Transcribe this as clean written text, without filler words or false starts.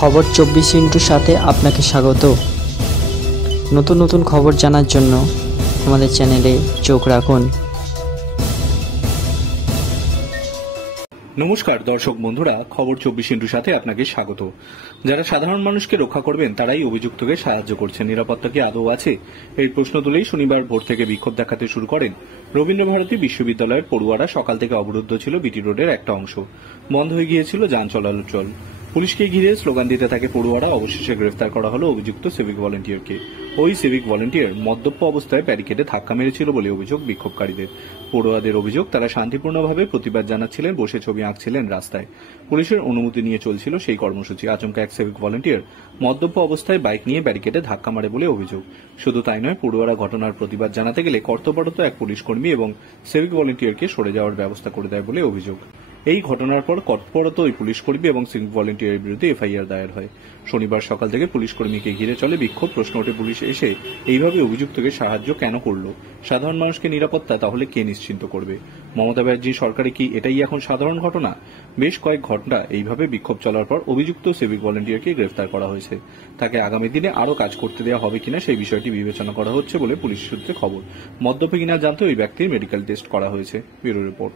খবর 24 সাথে আপনাকে স্বাগত। নতুন নতুন খবর জানার জন্য আমাদের চ্যানেলে চোখ রাখুন। নমস্কার দর্শক বন্ধুরা, খবর 24 সাথে আপনাকে স্বাগত। যারা সাধারণ মানুষকে রক্ষা করবেন তারাই অভিযুক্তকে সাহায্য করছেন। নিরাপত্তা কি আদৌ আছে? এই প্রশ্ন তুলেই শনিবার ভোর থেকে বিক্ষোভ দেখাতে শুরু করেন রবীন্দ্রভারতী বিশ্ববিদ্যালয়ের পড়ুয়ারা। সকাল থেকে অবরুদ্ধ ছিল বিটি রোডের একটা অংশ, বন্ধ হয়ে গিয়েছিল যান চলাচল। পুলিশকে ঘিরে স্লোগান দিতে থাকে পড়ুয়ারা। অবশেষে গ্রেফতার করা হলো অভিযুক্ত সিভিক ভলেন্টিয়ারকে। ওই সিভিক ভলেন্টিয়ার মদ্যপ অবস্থায় ব্যারিকেডে ধাক্কা মেরেছিল বলে অভিযোগ বিক্ষোভকারীদের। পড়ুয়াদের অভিযোগ, তারা শান্তিপূর্ণভাবে প্রতিবাদ জানাচ্ছিলেন, বসে ছবি আঁকছিলেন রাস্তায়। পুলিশের অনুমতি নিয়ে চলছিল সেই কর্মসূচি। আচমকা এক সিভিক ভলেন্টিয়ার মদ্যপ অবস্থায় বাইক নিয়ে ব্যারিকেডে ধাক্কা মারে বলে অভিযোগ। শুধু তাই নয়, পড়ুয়ারা ঘটনার প্রতিবাদ জানাতে গেলে কর্তব্যরত এক পুলিশ কর্মী এবং সিভিক ভলেন্টিয়ারকে সরে যাওয়ার ব্যবস্থা করে দেয় বলে অভিযোগ। এই ঘটনার পর কর্তব্যরত ওই পুলিশ কর্মী এবং সিভিক ভলেন্টিয়ারের বিরুদ্ধে এফআইআর দায়ের হয়। শনিবার সকাল থেকে পুলিশ কর্মীকে ঘিরে চলে বিক্ষোভ। প্রশ্ন ওঠে, পুলিশ এসে এইভাবে অভিযুক্তকে সাহায্য কেন করলো? সাধারণ মানুষকে নিরাপত্তা তাহলে কে নিশ্চিন্ত করবে? মমতা ব্যানার্জির সরকারে কি এটাই এখন সাধারণ ঘটনা? বেশ কয়েক ঘন্টা এইভাবে বিক্ষোভ চলার পর অভিযুক্ত সিভিক ভলেন্টিয়ারকে গ্রেফতার করা হয়েছে। তাকে আগামী দিনে আরও কাজ করতে দেওয়া হবে কিনা সেই বিষয়টি বিবেচনা করা হচ্ছে বলে পুলিশ সূত্রে খবর। মদ্যপ কিনা জানতে ওই ব্যক্তির মেডিকেল টেস্ট করা হয়েছে। Bureau report.